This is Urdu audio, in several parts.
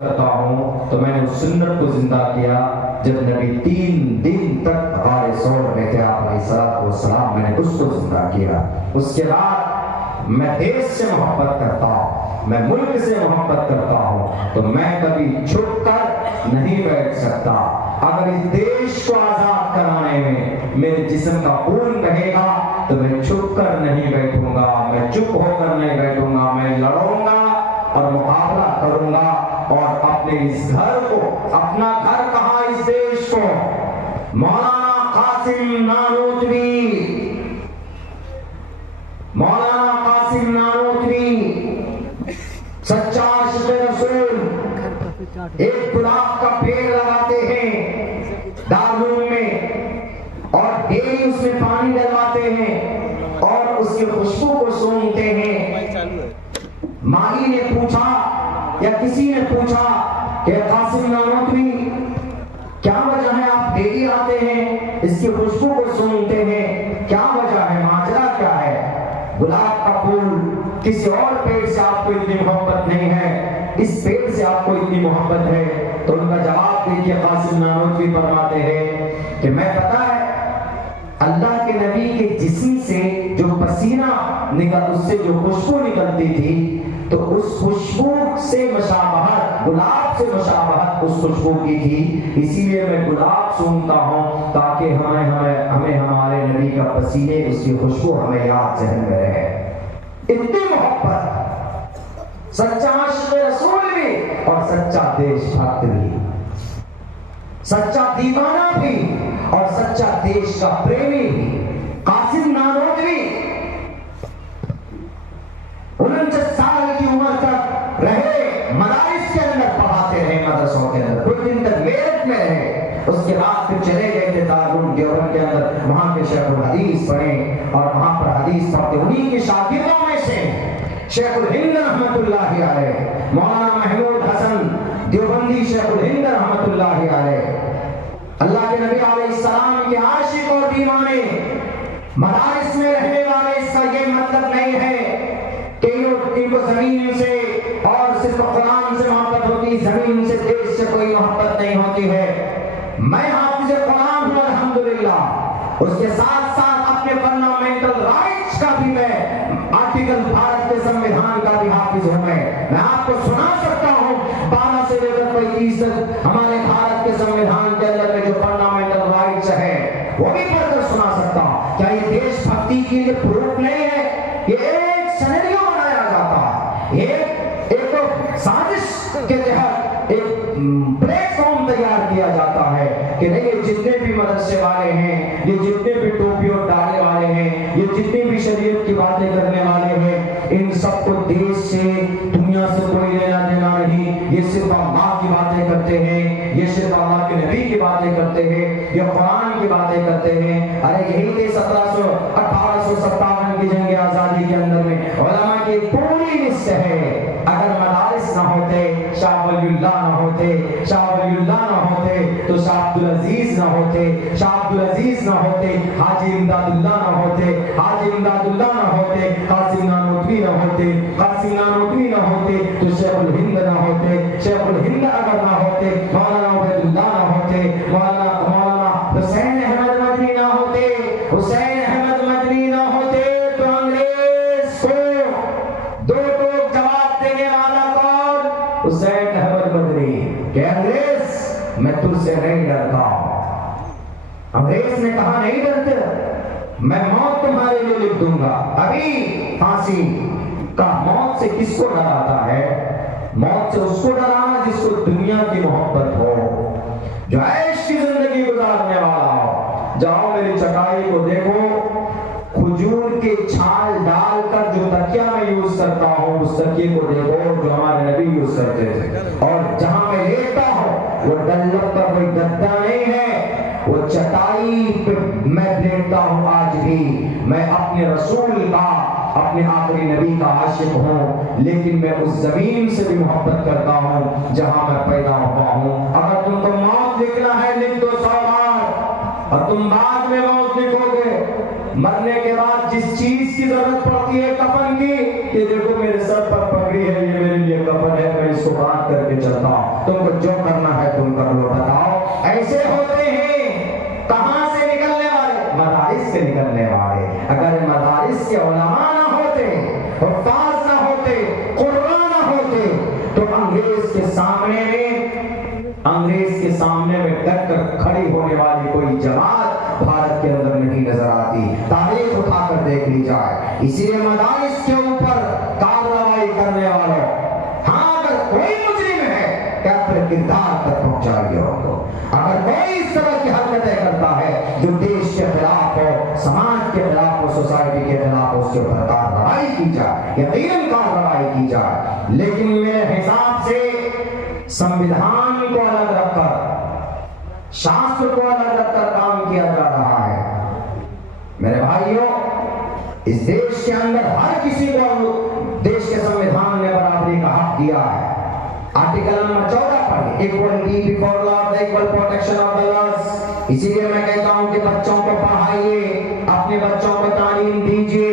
کرتا ہوں تو میں نے اس سنت کو زندہ کیا جب نبی 3 دن تک غار ثور میں تھے علیہ الصلوۃ والسلام، میں نے اس کو زندہ کیا۔ اس کے بعد میں دیش سے محبت کرتا ہوں، میں ملک سے محبت کرتا ہوں، تو میں کبھی چھپ کر نہیں بیٹھ سکتا۔ اگر اس دیش کو آزاد کرانے میں میرے جسم کا خون بہے گا تو میں چھپ کر نہیں بیٹھوں گا، میں چپ ہو کر نہیں بیٹھوں گا، میں لڑوں گا اور مقابلہ کروں گا، اور اپنے اس گھر کو، اپنا گھر کہاں، اس دیش کو، مولانا قاسم نانوتوی، مولانا قاسم نانوتوی سچا عاشق رسول ایک گلاب کا پیڑ لگاتے ہیں دارالعلوم میں، اور ڈیلی اس میں پانی ڈلواتے ہیں اور اس کی خوشبو کو سونگھتے ہیں۔ مالی نے پوچھا یا کسی نے پوچھا کہ قاسم نانوتوی کیا وجہ ہے آپ ڈیلی آتے ہیں، اس کی خوشبو کو سونگھتے ہیں، کیا وجہ ہے، ماجرا کیا ہے؟ گلاب کا پھول کسی اور پیڑ سے آپ کو اتنی محبت نہیں ہے، اس پیڑ سے آپ کو اتنی محبت ہے۔ تو ان کا جواب دیکھیے، قاسم نانوتوی فرماتے ہیں کہ میں، پتہ ہے اللہ کے نبی کے جسم سے جو پسینہ نکل، اس سے جو خوشبو نکلتی تھی، تو اس خوشبو سے مشابہت، گلاب سے مشابہت اس خوشبو کی تھی، اسی لیے میں گلاب سونگتا ہوں تاکہ ہمیں ہمارے نبی کا پسینے، اس کی خوشبو ہمیں یاد ذہن میں رہے۔ اتنی محبت، سچا عاشق رسول بھی اور سچا دیش بھکت بھی، سچا دیوانہ بھی اور سچا دیش کا پریمی بھی۔ قاسم نانوتوی 49 سال کی عمر تک رہے، مدارس کے اندر پڑھاتے رہے، مدرسوں کے اندر کچھ دن تک میرٹھ میں رہے، اس کے بعد پھر چلے گئے تھے دارالعلوم دیوبند کے اندر، وہاں کے شیخ الحدیث پڑھے اور وہاں پر حدیث پڑھتے، انہی کے شاگردوں میں سے شیخ الہند رحمۃ اللہ علیہ، مولانا محمود حسن دیوبندی شیخ الہند رحمۃ اللہ علیہ، اللہ کے نبی علیہ السلام کے عاشق اور دیوانے، مدارس میں رہنے والے۔ اس کا یہ مطلب نہیں ہے کہ ان کو زمین سے اور صرف قرآن سے محبت ہوتی، زمین سے، دیش سے کوئی محبت نہیں ہوتی ہے۔ میں حافظ قرآن ہوں الحمدللہ، اس کے ساتھ ساتھ اپنے فنڈامنٹل رائٹس کا بھی، میں آرٹیکل بھارت کے سمویدھان کا بھی حافظ ہوں۔ میں آپ کو سنا سکتا ہوں 12 سے لے کر 35 تک ہمارے بھارت کے سمویدھان کے اندر میں جو فنڈامنٹل رائٹس ہے وہ بھی پڑھ کر سنا سکتا ہوں۔ کیا یہ دیش بھکتی کی یہ پروف نہیں ہے؟ یہ ایک سینریو بنایا جاتا ہے، ایک سازش کے تحت ایک پلیٹ فارم تیار کیا جاتا ہے کہ نہیں، یہ جتنے بھی مدرسے والے ہیں، یہ جتنے بھی ٹوپی اور ڈالے والے ہیں، یہ جتنے بھی شریعت کی باتیں کرنے والے ہیں، ان سب کو دیش سے، دنیا سے کوئی لینا دینا نہیں، یہ صرف اللہ کی باتیں کرتے ہیں، یہ صرف اللہ کے نبی کی باتیں کرتے ہیں، یہ قرآن کی باتیں کرتے ہیں۔ ارے یہی تھے 1857 کی جنگ آزادی کے اندر میں علماء کی پوری لسٹ ہے۔ اگر مدارس نہ ہوتے، شاہ ولی اللہ نہ ہوتے، شاہ ولی اللہ نہ ہوتے تو شاہ عبدالعزیز نہ ہوتے، شاہ عبدالعزیز نہ ہوتے، حاجی امداد اللہ نہ ہوتے، حاجی امداد اللہ نہ ہوتے، قاسم نانوتوی نہ ہوتے، قاسم نانوتوی نہ ہوتے تو شیخ الہند نہ ہوتے، شیخ الہند اگر نہ ہوتے، مولانا عبید اللہ نہ ہوتے، مولانا حسین احمد مدنی نہ ہوتے، حسین احمد مدنی نہ ہوتے، تو انگریز کو دو ٹوک جواب دینے والا کون؟ حسین احمد مدنی، کہ انگریز میں تجھ سے نہیں ڈرتا ہوں۔ انگریز نے کہا نہیں ڈرتے، میں موت تمہارے لیے لکھ دوں گا۔ ابھی پھانسی کا موت سے کس کو ڈراتا ہے؟ موت سے اس کو ڈرانا جس کو دنیا کی محبت ہو، جو عیش کی زندگی گزارنے والا ہو۔ جاؤ میری چٹائی کو دیکھو، کھجور کے چھال ڈال کر جو تکیہ میں یوز کرتا ہوں، اس تکیے کو دیکھو جو ہمارے نبی یوز کرتے تھے، اور جہاں میں لیٹا ہوں وہ ڈلپ کا کوئی گدا نہیں ہے، وہ چٹائی پہ میں لیٹتا ہوں۔ آج بھی میں اپنے رسول کا، اپنے آخری نبی کا عاشق ہوں، لیکن میں اس زمین سے بھی محبت کرتا ہوں جہاں میں پیدا ہوا ہوں۔ اگر تم کو موت لکھنا ہے لکھ دو 100 بار، اور تم بعد میں موت لکھو گے۔ مرنے کے بعد جس چیز کی ضرورت پڑتی ہے کفن کی، یہ دیکھو میرے سر پر پگڑی ہے، یہ میرے لیے کفن ہے، میں اس کو باندھ کر کے چلتا ہوں۔ تم کو جو کرنا ہے تم کر لو. بتاؤ ایسے ہوتے ہیں کہاں سے نکلنے والے؟ مدارس سے نکلنے والے. اگر مدارس کے علماء نہ ہوتے، حفاظ نہ ہوتے، قرآن نہ ہوتے، تو انگریز کے سامنے میں ڈٹ کر کھڑی ہونے والی کوئی جماعت بھارت کے اندر نہیں نظر آتی. تاریخ اٹھا کر دیکھ لی جائے. اسی لیے مدارس کے اوپر کارروائی کرنے والوں، ہاں اگر کوئی مجرم ہے کیا اپنے کردار تک پہنچائیے ان کو. اگر کوئی اس طرح کی حرکتیں کرتا ہے جو دیش کے خلاف ہو، سماج کے خلاف ہو، سوسائٹی کے خلاف ہو، اس کے اوپر کارروائی کی جائے، یقیناً کارروائی کی جائے. لیکن میرے حساب سے سنویدھان کو الگ رکھ کر، شاستر کو الگ رکھ کر کام کیا جا رہا ہے. میرے بھائیوں، اس دیش کے اندر ہر کسی کو دیش کے سنویدھان نے برابری کا حق دیا ہے. آرٹیکل نمبر 14 پڑھیں، equality before law, the equal protection of the laws. اسی لیے میں کہتا ہوں کہ بچوں کو پڑھائیے، اپنے بچوں کو تعلیم دیجیے.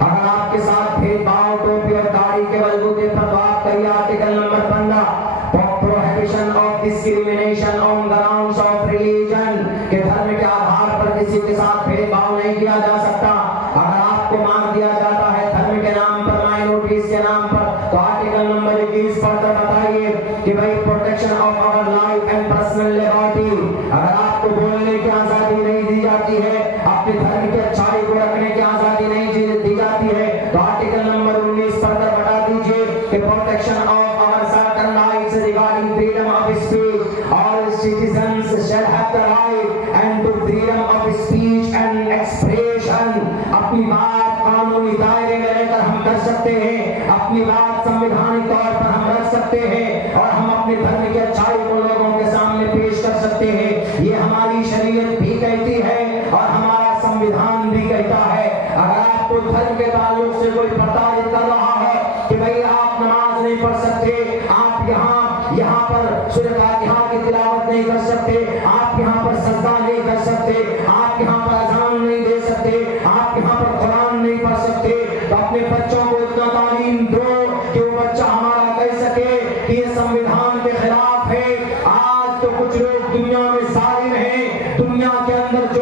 اگر آپ کے ساتھ بھید بھاؤ، ٹوپی اور داڑھی کے بلبوتے پر بات کریے. Article number 15 prohibition of discrimination on grounds of religion، کہ دھرم کے آدھار پر کسی کے ساتھ بھید بھاؤ نہیں کیا جا سکتا. اگر آپ کو مار دیا جاتا ہے دھرم کے نام پر، مائنورٹیز کے نام پر، تو آرٹیکل نمبر 21 پڑھ کر بتائیے کہ بھائی protection of our life and personal liberty. اگر آپ کو بولنے کی آزادی نہیں دی جاتی ہے، اپنے دھرم کی اچھائی کو رکھنے کی آزادی نہیں دی جاتی ہے، تو آرٹیکل نمبر 19 پڑھ کر بتا دیجیے کہ protection of our certain rights regarding freedom of speech. All citizens shall have the right and to freedom of speech and expression. اپنی بات قانونی دائرے میں رہ کر ہم کر سکتے ہیں، اپنی بات سنویدھانی طور پر ہم رکھ سکتے ہیں، اور ہم اپنے دھرم کی اچھائی کو لوگوں کے سامنے پیش کر سکتے ہیں. یہ ہماری شریعت بھی کہتی ہے اور ہمارا سنویدھان بھی کہتا ہے. اگر آپ کو دھرم کے تعلق سے کوئی پرتاڑت کر رہا ہے کہ بھئی آپ نماز نہیں پڑھ سکتے، آپ یہاں پر سورہ فاتحہ کی تلاوت نہیں کر سکتے، آپ یہاں پر سجدہ نہیں کر سکتے، آپ یہاں پر اذان نہیں دے سکتے، آپ یہاں پر قرآن نہیں پڑھ سکتے، تو اپنے بچوں کو اتنا تعلیم دو کہ وہ بچہ ہمارا کہہ سکے کہ یہ سنویدھان کے خلاف ہے. آج تو کچھ لوگ دنیا میں ظالم ہیں، دنیا کے اندر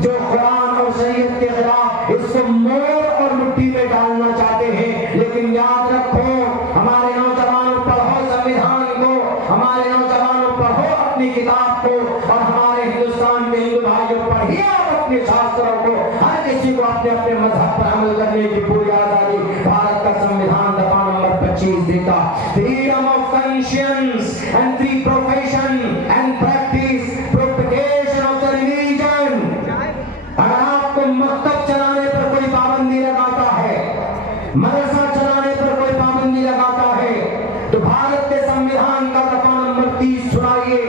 جو قرآن اور شریعت کے خلاف، اس کو مور اور مٹی میں ڈالنا چاہتے ہیں. لیکن یاد رکھو، ہمارے نوجوانوں پڑھو سنویدھان کو، ہمارے نوجوانوں پڑھو اپنی کتاب کو، اور ہمارے ہندوستان کے ہندو بھائیوں پڑھیے آپ اپنے شاستروں کو. ہر کسی کو اپنے اپنے مذہب پر عمل کرنے کی پوری آزادی بھارت کا سنویدھان دفعہ نمبر 25 دیتا. Freedom of conscience and free profession and practice propagation of the religion. اگر آپ کو مکتب چلانے پر کوئی پابندی لگاتا ہے، مدرسہ چلانے پر کوئی پابندی لگاتا ہے، تو بھارت کے سنویدھان کا دفعہ نمبر 30 سنائیے.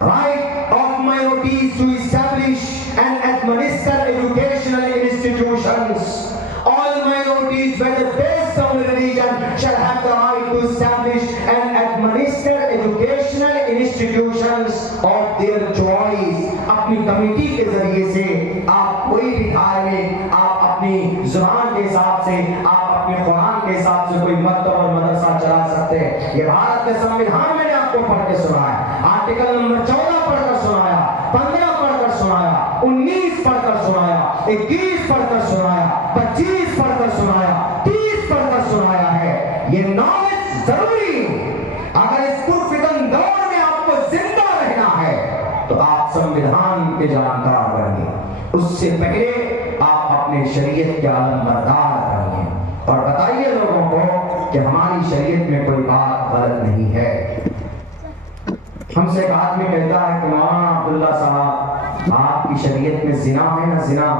Right of minorities to establish and administer educational institutions. All minorities, whether based on religion, shall have the right to establish and administer educational institutions of their choice. اپنی کمیٹی کے ذریعے سے آپ کوئی بھی دھارمک، آپ اپنی زبان کے حساب سے، آپ اپنے قرآن کے حساب سے کوئی مکتب اور مدرسہ چلا سکتے ہیں. یہ بھارت کے سنویدھان میں نے آپ کو پڑھ کے سنایا. آرٹیکل نمبر 14 پڑھ کر سنایا، 15 پڑھ کر سنایا، 19 پڑھ کر سنایا، 21 پڑھ کر سنایا، 25 پڑھ کر سنایا، 30 پڑھ کر سنایا ہے. یہ نالج ضروری ہے. اگر اس پرفتن دور میں آپ کو زندہ رہنا ہے تو آپ سنویدھان کے جانکار بنیے. اس سے پہلے آپ اپنے شریعت کے علم بردار بنیے اور بتائیے لوگوں کو کہ ہماری شریعت میں کوئی بات غلط نہیں ہے. ہم سے ایک آدمی کہتا ہے کہ مولانا عبداللہ صاحب، آپ کی شریعت میں زنا ہے نا زنا؟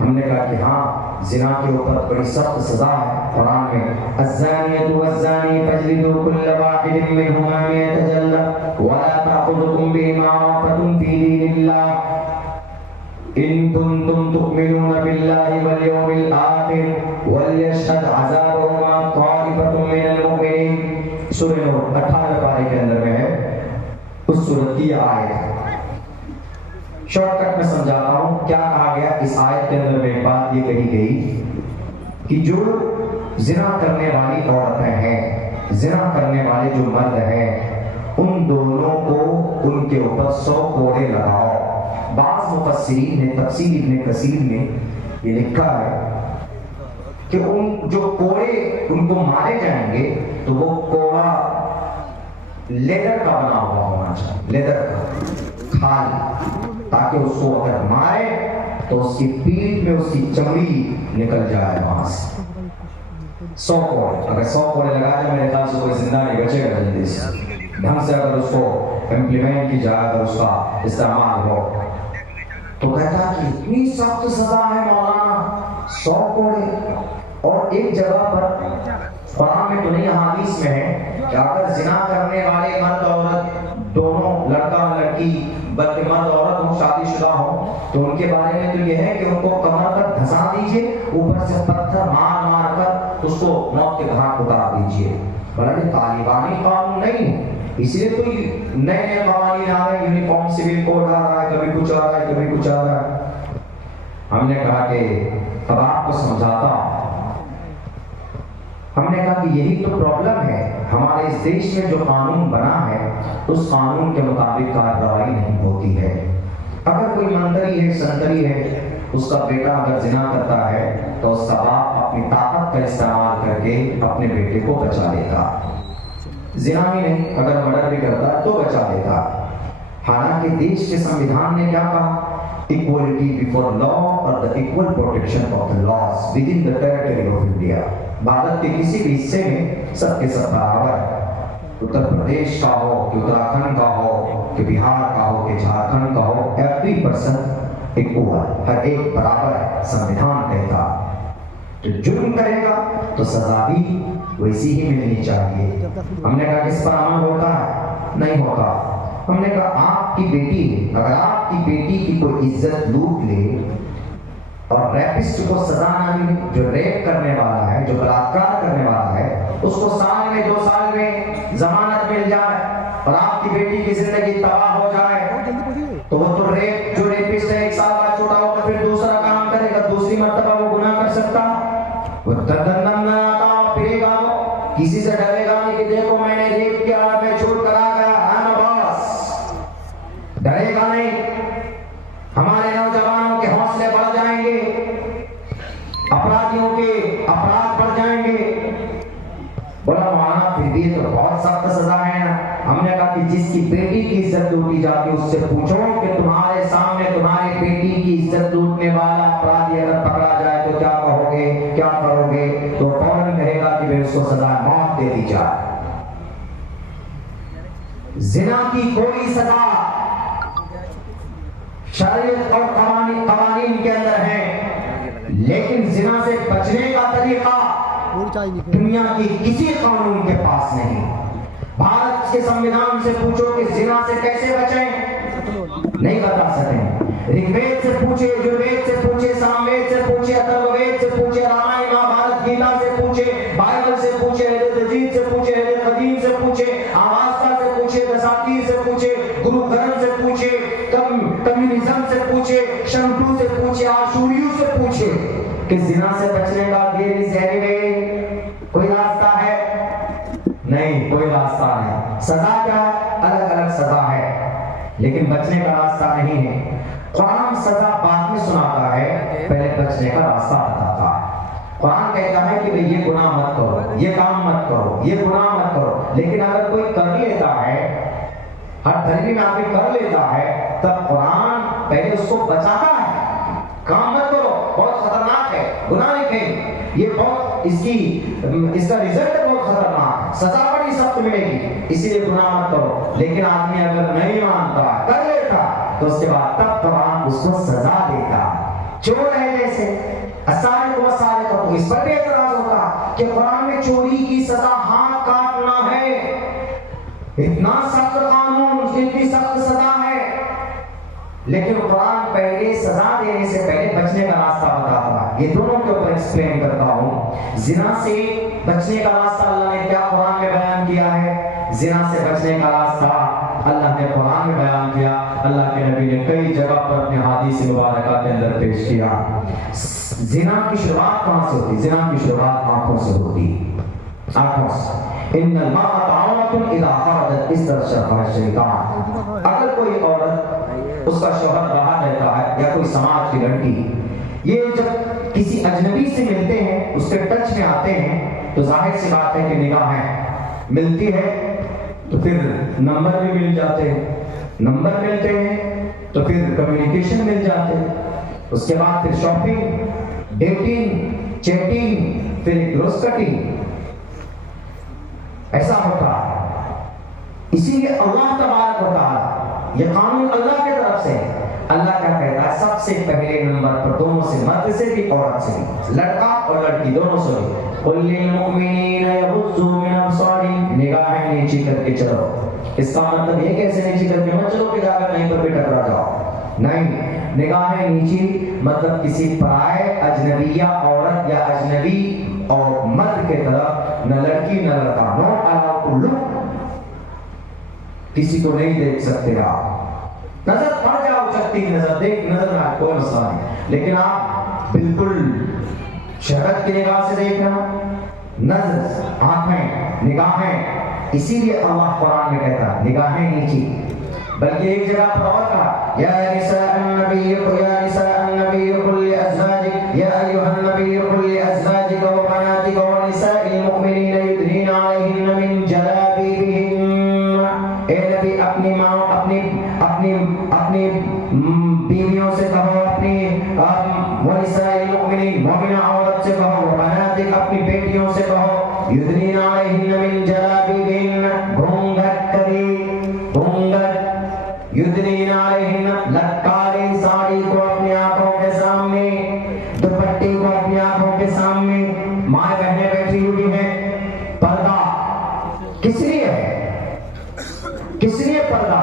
ہم نے کہا کہ ہاں، زنا کے اوپر بڑی سخت سزا ہے. قرآن میں الزانیۃ والزانی فاجلدوا کل واحد منہما مئۃ جلدہ ولا تأخذکم بہما رأفۃ فی دین اللہ ان کنتم تؤمنون باللہ والیوم الآخر ولیشہد عذابہما طائفۃ من المؤمنین. سورہ نور 18 پارے کے اندر میں ہے اس سورت کی آیت. شارٹ کٹ میں سمجھاتا ہوں کیا کہا گیا اس آیت کے اندر. میں بات یہ کہی گئی کہ جو زنا کرنے والی عورتیں ہیں، زنا کرنے والے جو مرد ہیں ان دونوں کو ان کے اوپر 100 کوڑے لگاؤ. بعض مفسرین نے تفسیر ابن کثیر میں یہ لکھا ہے کہ ان جو کوڑے ان کو مارے جائیں گے تو وہ کوڑا لیدر کا بنا ہوا ہونا چاہیے, لیدر کا کھال, تاکہ اس کو اگر مارے تو اس کی پیٹھ میں اس کی چمڑی نکل جائے وہاں سے. 100 کوڑے, اگر 100 کوڑے لگا جائے میرے خیال سے کوئی زندہ نہیں بچے گا جلدی سے. ڈھنگ سے اگر اس کو امپلیمنٹ کی جائے, اگر اس کا استعمال ہو تو کہتا کہ اتنی سخت سزا ہے مولانا 100 کوڑے. اور ایک جگہ پر قرآن میں تو نہیں حدیث میں ہے کہ اگر زنا کرنے والے مرد عورت دونوں لڑکا لڑکی بلکہ مرد عورت ہوں شادی شدہ ہوں تو ان کے بارے میں تو یہ ہے کہ ان کو کمر تک دھسا دیجئے, اوپر سے پتھر مار مار کر اس کو موت کے گھاٹ اتار دیجئے. بلکہ طالبانی قانون نہیں, اس لیے تو نئے نئے قوانین آ رہے ہیں, یونیفارم سول کوڈ آ رہا ہے, کبھی کچھ آ رہا ہے کبھی کچھ آ رہا ہے. ہم نے کہا کہ اب آپ کو سمجھاتا ہوں. ہم نے کہا کہ یہی تو پرابلم ہے, ہمارے اس دیش میں جو قانون بنا ہے اس قانون کے مطابق کارروائی نہیں ہوتی ہے. اگر کوئی منتری ہے سنتری ہے, اس کا بیٹا اگر زنا کرتا ہے تو اس کا باپ اپنی طاقت کا استعمال کر کے اپنے بیٹے کو بچا لیتا. زنا ہی نہیں, اگر مرڈر بھی کرتا تو بچا لیتا. حالانکہ دیش کے سمویدھان نے کیا کہا, equality before law or the equal protection of the laws within the territory of India. Bharat کے کسی بھی حصے میں سب کے سب برابر ہے. اتر پردیش کا ہو کہ اتراکھنڈ کا ہو کہ بہار کا ہو کہ جھارکھنڈ کا ہو, ایوری پرسن اکول, ہر ایک برابر ہے. سمویدھان کہتا جو جرم کرے گا تو سزا بھی ویسی ہی ملنی چاہیے. ہم نے کہا کس پر عمل ہوتا ہے, نہیں ہوتا. ہم نے کہا آپ کی بیٹی ہے, اگر آپ کی بیٹی کی کوئی عزت لوٹ لے اور ریپسٹ کو سزا نہ ملے, جو ریپ کرنے والا ہے, جو بلاکار کرنے والا ہے, اس کو سال میں 2 سال میں ضمانت مل جائے اور آپ کی بیٹی کی زندگی تباہ ہو جائے تو وہ تو ریپ جو ریپسٹ ہے 1 سال بعد چھوٹا ہوگا, پھر دوسرا کام کرے گا, دوسری مرتبہ وہ گناہ کر سکتا. وہ دندن نہ آتا, پھرے گا, کسی سے ڈرے گا نہیں کہ دیکھو میں نے ریپ کیا, میں چھوٹ کر آ گیا, ڈرے گا نہیں. ہمارے نوجوانوں کے حوصلے بڑھ جائیں گے, اپرادھیوں کے اپرادھ بڑھ جائیں گے. بولا مولانا پھر بھی تو بہت سخت سزا ہے نا. ہم نے کہا کہ جس کی بیٹی کی عزت لوٹی جاتی اس سے پوچھو کہ تمہارے سامنے تمہاری بیٹی کی عزت لوٹنے والا اپرادھی اگر پکڑا جائے تو کیا کہو گے, کیا کرو گے؟ تو فوراً کہے گا کہ اس کو سزا موت دے دی جائے. زنا کی کوئی سزا شریعت اور قوانین کے اندر ہے, لیکن زنا سے بچنے کا طریقہ دنیا کی کسی قانون کے پاس نہیں. بھارت کے سمویدھان سے پوچھو کہ زنا سے کیسے بچیں, نہیں بتا سکیں. رگ وید سے پوچھے, یجوروید سے پوچھے, سام وید سے پوچھے, اتھرو وید سے پوچھے, رامائن مہابھارت گیتا سے پوچھے, بائبل سے پوچھے, جدید سے پوچھے, قدیم سے پوچھے, آواستہ سے پوچھے, دساتیر سے پوچھے, گرو گرنتھ سے پوچھے, کمیونزم سے پوچھے, شنٹو سے پوچھے, آشوریو سے پوچھے کہ زنا سے بچنے کا کوئی راستہ ہے؟ نہیں, کوئی راستہ نہیں. سزا کیا ہے؟ الگ الگ سزا ہے, لیکن بچنے کا راستہ نہیں ہے. قرآن سزا بعد میں سناتا ہے, پہلے بچنے کا راستہ بتاتا ہے. قرآن کہتا ہے کہ یہ گناہ مت کرو, یہ کام مت کرو, یہ گناہ مت کرو. لیکن اگر کوئی کر لیتا ہے, ہر دھرمی میں آ کے کر لیتا ہے, تب قرآن پہلے اس کو بچاتا ہے. کام مت کرو, بہت خطرناک ہے, گناہ نہیں کہیں, یہ بہت اس کا رزلٹ بہت خطرناک ہے, سزا بڑی سخت ملے گی, اسی لیے گناہ مت کرو. لیکن آدمی اگر نہیں مانتا, کر لیتا, تو اس کے بعد تب قرآن اس کو سزا دیتا. چور ہے جیسے اسارق و سارقہ, تو اس پر بھی اعتراض ہوتا کہ قرآن میں چوری کی سزا ہاتھ کاٹنا ہے, اتنا سخت قانون, اتنی سخت سزا ہے, لیکن قرآن پہلے سزا دینے سے پہلے بچنے کا راستہ بتاتا ہے. یہ دونوں کے اوپر ایکسپلین کرتا ہوں. زنا سے بچنے کا راستہ اللہ نے کیا قرآن میں بیان کیا ہے؟ زنا سے بچنے کا راستہ اللہ نے قرآن میں بیان کیا, اللہ کے نبی نے کئی جگہ پر اپنے حدیث مبارکہ کے اندر پیش کیا. زنا کی شروعات کہاں سے ہوتی؟ زنا کی شروعات آنکھوں سے ہوتی, آنکھوں سے. ان المرأة عورة اذا خرجت استرشدها الشیطان. اگر کوئی عورت اس کا شوہر باہر رہتا ہے یا کوئی سماج کی لڑکی یہ جب کسی اجنبی سے ملتے ہیں اس کے ٹچ میں آتے ہیں تو ظاہر سی بات ہے کہ نگاہیں ملتی ہے تو پھر نمبر بھی مل جاتے ہیں, نمبر ملتے ہیں تو پھر کمیونیکیشن مل جاتے ہیں, اس کے بعد پھر شاپنگ, ڈیٹنگ, چیٹنگ, پھر روز کٹنگ, ایسا ہوتا ہے. اسی لیے اللہ تبارک و تعالی یہ قانون اللہ کی طرف سے, اللہ کیا کہتا ہے سب سے پہلے نمبر پر دونوں سے, مرد سے بھی عورت سے بھی, لڑکا اور لڑکی دونوں سے بھی, قُلْ لِلْمُؤْمِنِينَ يَغُضُّوا مِنْ أَبْصَارِهِمْ, نگاہیں نیچی کر کے چلو. اس کا مطلب یہ کیسے نیچی کر کے مت چلو کہ جا کر نہیں پر بھی ٹکرا جاؤ, نہیں, نگاہیں نیچی مطلب کسی پرائے اجنبیہ عورت یا اجنبی اور مرد کے طرف نہ لڑکی نہ لڑکا, نو الاؤ ٹو لک, کسی کو نہیں دیکھ سکتے آپ, نظر پڑ جاؤ چکتی نظر دیکھ, نظر میں کوئی مسئلہ نہیں, لیکن آپ بالکل شہرت کی نگاہ سے دیکھنا, نظر, آنکھیں, نگاہیں. اسی لیے اللہ قرآن میں کہتا ہے نگاہیں نیچی, بلکہ ایک جگہ پر اور کہا یا نساء النبی قل لأزواجک یا ایھا النبی قل لأزواجک و بناتک و نساء المؤمنین یدنین علیہن من جلابیبہن, اے نبی اپنی ماں اپنی بیویوں سے کہو, اپنی ونساء المؤمنین مومنہ عورت سے کہو, و بناتک اپنی بیٹیوں سے کہو, یدنین علیہن من جلابیبہن, گھونگھٹ کرے, گھونگھٹ, یدنین علیہن لٹکارے ساڑی کو اپنی آنکھوں کے سامنے, دوپٹے کو اپنی آنکھوں کے سامنے. ماں بہنیں بیٹھی ہوئی ہیں, پردہ کس لیے ہے, کس لیے پردہ,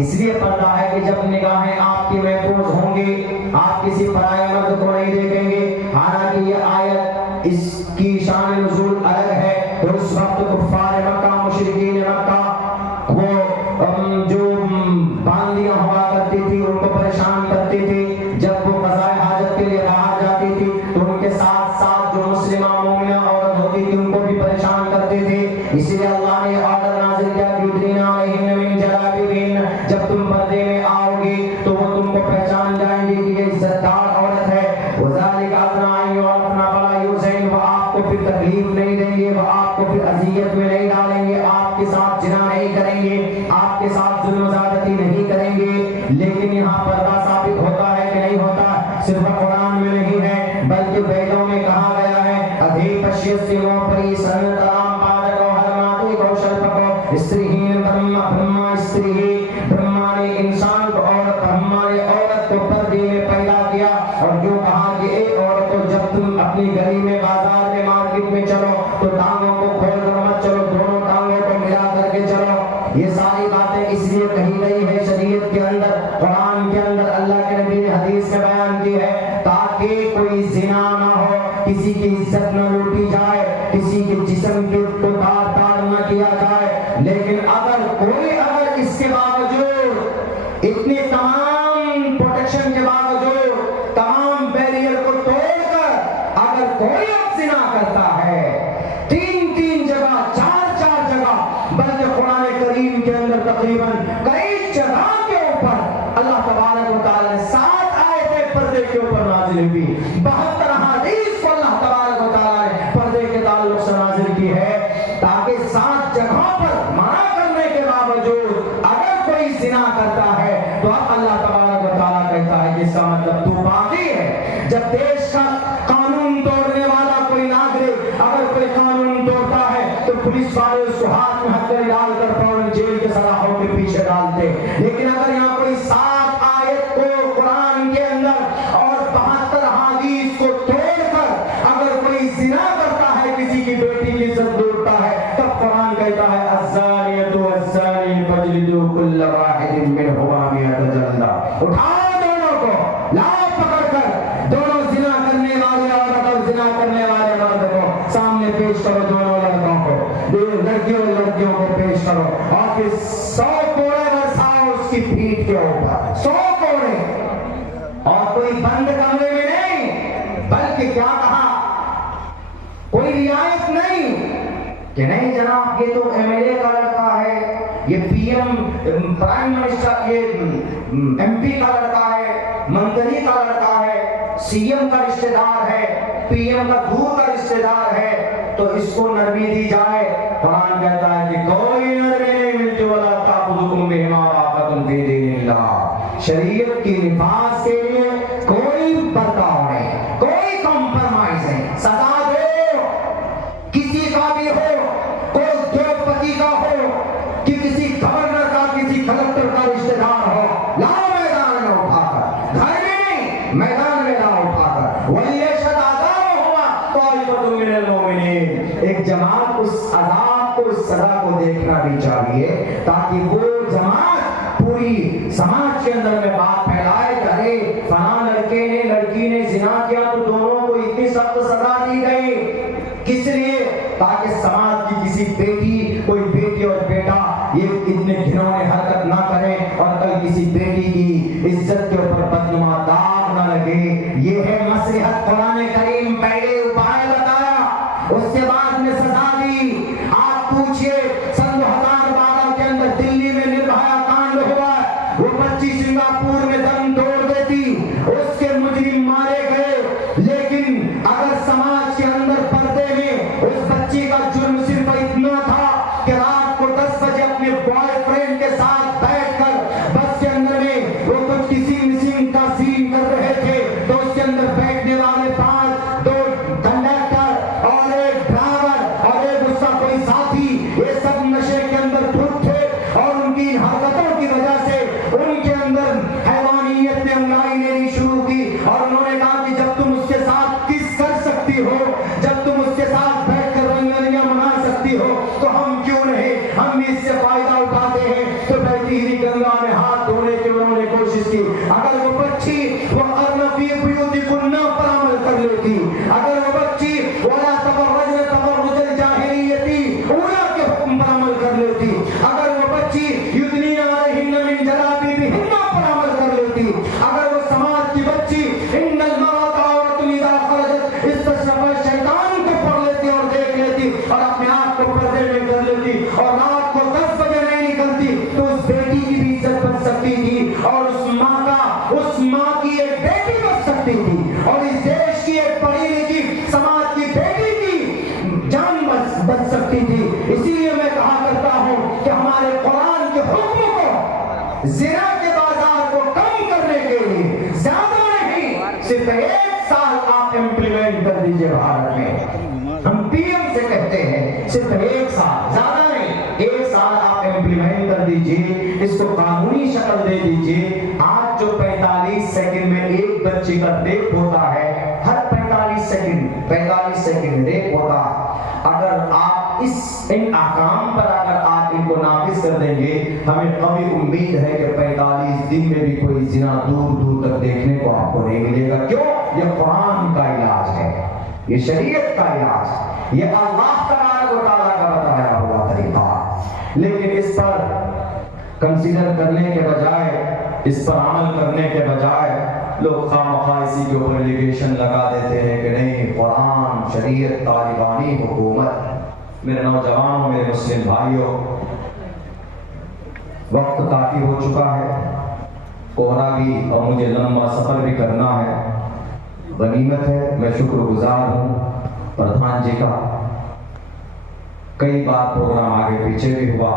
اس لیے پردہ ہے کہ جب نگاہیں آپ کی محفوظ ہوں گی آپ کسی پرائے مرد کو نہیں دیکھیں گے. حالانکہ یہ آیت اس کی شان نزول الگ ہے, تو اس وقت کفار مکہ, مشرکین مکہ وہ جو باندیاں ہوا کرتی تھی ان کو پریشان کرتی تھی, جب وہ قضائے حاجت کے لیے باہر جاتی تھی تو ان کے ساتھ ساتھ جو مسلمہ مومنہ عورت ہوتی تھی ان کو بھی پریشان کرتے تھے. اسی لیے اللہ نے آرڈر نازل کیا کہ یدنین علیہن من جلابیبہن, جب تم پردے میں آؤ گے تو وہ تم کو پہچان جائیں گے کہ یہ عزت دار عورت ہے. وذالک ادنیٰ ان یعرفن فلا یؤذین, وہ آپ کو پھر تکلیف نہیں دیں گے, وہ آپ کو پھر اذیت میں نہیں ڈالیں گے, آپ کے ساتھ زنا نہیں کریں گے, آپ کے ساتھ ظلم و زیادتی نہیں کریں گے. لیکن یہاں پردہ ثابت ہوتا ہے کہ نہیں ہوتا, صرف قرآن میں نہیں ہے بلکہ ویدوں میں کہا گیا ہے ادھی پشیستیوں پری سنترام پادکو ہرماتی کوشلپکو استریہین برہما استریہی, برہما نے انسان کو اور برہما نے عورت کو پردے میں پیدا کیا, اور جو کہا کہ اے عورتوں جب تم اپنی گلی میں, بازار میں, مارکیٹ میں چلو تو ٹانگوں کو کھول کر مت چلو, دونوں ٹانگوں کو ملا کر کے چلو. یہ ساری باتیں اس لیے کہی گئی ہے شریعت کے اندر, قرآن کے اندر, اللہ کے نبی نے حدیث میں بیان کی ہے تاکہ کوئی زنا نہ ہو, کسی کی عزت نہ لوٹی جائے, کسی کے جسم کے تو تار نہ کیا جائے. لیکن اگر اس کے باوجود, اتنی تمام پروٹیکشن کے باوجود, تمام بیریئر کو توڑ کر اگر کوئی اب زنا کرتا ہے, 3 جگہ, 4 جگہ, بلکہ قرآن کریم کے اندر تقریباً کئی جگہ کے اوپر اللہ تبارک و تعالی نے 7 آیتیں پردے کے اوپر نازل ہوئی, 72 احادیث کو اللہ تبارک و تعالی نے پردے کے تعلق سے نازل کی ہے, تاکہ 7 جگہوں پر منع کرنے کے باوجود اگر کوئی زنا کرتا ہے تو اب اللہ تبارک و تعالی کہتا ہے کہ اس کا مطلب تو باقی ہے. جب دیش کا قانون توڑنے والا کوئی ناگرک اگر کوئی قانون توڑتا ہے تو پولیس والے اس کو ہاتھ میں ہتھیلی ڈال کر فوراً جیل کے سلاخوں کے پیچھے ڈالتے. لیکن اگر یہاں کوئی 7 آیت کو قرآن کے اندر اور 72 احادیث کو توڑ کر اگر کوئی زنا کرتا ہے, کسی کی بیٹی کی عزت توڑتا ہے, تب قرآن کہتا ہے الزانیۃ والزانی فاجلدوا کل واحد منہما 100 جلدہ. اٹھاؤ دونوں کو, لاؤ پکڑ کر, دونوں زنا کرنے والے عورت اور زنا کرنے والے مرد کو سامنے پیش کرو, دونوں لڑکوں کو, لڑکیوں کو پیش کرو, اور پھر 100 کوڑے برساؤ اس کی پیٹھ کے اوپر, 100 کوڑے. اور کوئی بند کمرے میں نہیں, بلکہ کیا کہا, کوئی رعایت نہیں کہ نہیں جناب یہ تو MLA کا لڑکا ہے، یہ PM پرائم منسٹر، یہ MP کا لڑکا ہے، منتری کا لڑکا ہے، CM کا رشتہ دار ہے، PM کا دور کا رشتہ دار ہے، تو اس کو نرمی دی جائے۔ قرآن کہتا ہے کہ کوئی نرمی نہیں ملتی، وَلَا تَأْخُذُكُمْ بِهِمَا رَأْفَةٌ فِي دِينِ اللَّهِ، شریعت کی نفاذ کے لیے کوئی برتاؤ نہیں، کوئی کمپرمائز نہیں۔ سزا دو، کسی کا بھی ہو، کوئی دیوبندی کا ہو کہ کسی گورنر کا، کسی کلکٹر کا رشتہ دار ہو، لاؤ میدان میں اٹھا کر، گھر میں نہیں میدان میں لاؤ اٹھا کر۔ وَلْيَشْهَدْ عَذَابَهُمَا طَائِفَةٌ مِّنَ الْمُؤْمِنِينَ، ایک جماعت اس عذاب کو، اس سزا کو دیکھنا بھی چاہیے تاکہ وہ جماعت پوری سماج کے اندر میں بات پھیلائے کہ ارے فلاں لڑکے نے لڑکی نے زنا کیا تو دونوں کو اتنی سخت سزا دی گئی، کس لیے؟ تاکہ سماج کی کسی بیٹی، کوئی بیٹی اور بیٹا یہ اتنے گھنونے حرکت نہ کرے اور کل کسی بیٹی کی عزت کے اوپر بدنما داغ نہ لگے۔ یہ ہے مصلحت۔ قرآن کریم پہلے اپائے بتایا، اس کے بعد میں سزا دی۔ آپ پوچھئے سن 2012 کے اندر دلی میں نربھیا کانڈ ہوا، وہ بچی سنگاپور میں دم توڑ دیتی، اس کے مجرم مارے گئے، لیکن اگر سماج کے اندر پردے میں اس بچی کا جرم صرف اتنا تھا کہ رات کو 10 بجے اپنے بوائے فرینڈ کے ساتھ بیٹھ کر بس کے اندر میں وہ کچھ کسی مسنگ کا سین کر رہے تھے، تو اس کے اندر بیٹھنے والے 5 2 کنڈکٹر اور ایک ڈرائیور اور ایک اس کا کوئی ساتھی، یہ سب نشے کے اندر دھت تھے، اور ان کی حرکتوں کی وجہ سے ان کے اندر حیوانیت نے انگائی لینی شروع کی، اور انہوں نے کہا کہ جب تم اس کے ساتھ کس کر سکتی ہو، جب تم اس کے ساتھ بیٹھ کر رنگیاں منا سکتی ہو، تو ہم کیوں نہیں، ہم بھی اس سے فائدہ اٹھاتے ہیں۔ تو بہتی ہوئی گنگا میں ہاتھ دھونے کی انہوں نے کوشش کی۔ اگر وہ بچی وَقَرْنَ فِي بُيُوتِكُنَّ پر عمل کر لیتی، اگر وہ بچی وَلَا تَبَرَّجْنَ تَبَرُّجَ الْجَاهِلِيَّةِ اولیٰ کے حکم پر عمل کر لیتی، اگر وہ بچی یُدْنِينَ عَلَيْهِنَّ مِن جَلَابِیبِهِنَّ پر عمل کر لیتی، اگر وہ سماج کی بچی إِنَّ الْمَرْأَةَ عَوْرَةٌ إِذَا خَرَجَتْ اسْتَشْرَفَ الشَّیْطَانَ کو پڑھ لیتی اور دیکھ لیتی اور اپنے آپ کو پردے میں کر لیتی اور رات کو 10 بجے نہیں نکلتی، تو اس بیٹی کی بھی عزت بچ سکتی تھی، اور اس ماں کی ایک بیٹی بچ سکتی تھی، اور اس دیش کی ایک پڑھی لکھی سماج کی بیٹی کی جان بچ سکتی تھی۔ اسی لیے میں کہا کرتا ہوں کہ ہمارے قرآن کے حکم کو، زنا کے بازار کو کم کرنے کے لیے زیادہ نہیں، صرف 1 سال آپ امپلیمنٹ کر دیجئے بھارت میں۔ ہم PM سے کہتے ہیں صرف 1 سال، زیادہ نہیں، 1 سال آپ امپلیمنٹ کر دیجئے، اس کو قانونی شکل دے دیجئے۔ آج جو 45 سیکنڈ میں ایک بچے کا ریپ ہوتا ہے، ہر 45 سیکنڈ ریپ ہوتا، اگر آپ ان احکام پر اگر آپ ان کو نافذ کر دیں گے، ہمیں قوی امید ہے کہ 45 دن میں بھی کوئی زنا دور دور تک دیکھنے کو آپ کو نہیں ملے گا۔ کیوں؟ یہ قرآن کا علاج ہے، یہ شریعت کا علاج ہے، یہ اللہ تبارک و تعالیٰ کا بتایا ہوا طریقہ۔ لیکن اس پر کنسیڈر کرنے کے بجائے، اس پر عمل کرنے کے بجائے لوگ خواہ اسی کے اوپر لیگیشن لگا دیتے ہیں کہ نہیں قرآن، شریعت، طالبانی حکومت۔ میرے نوجوانوں، میرے مسلم بھائیوں، وقت کافی ہو چکا ہے، کوہرا بھی اور مجھے لمبا سفر بھی کرنا ہے۔ غنیمت ہے، میں شکر گزار ہوں پردھان جی کا، کئی بار پروگرام آگے پیچھے بھی ہوا،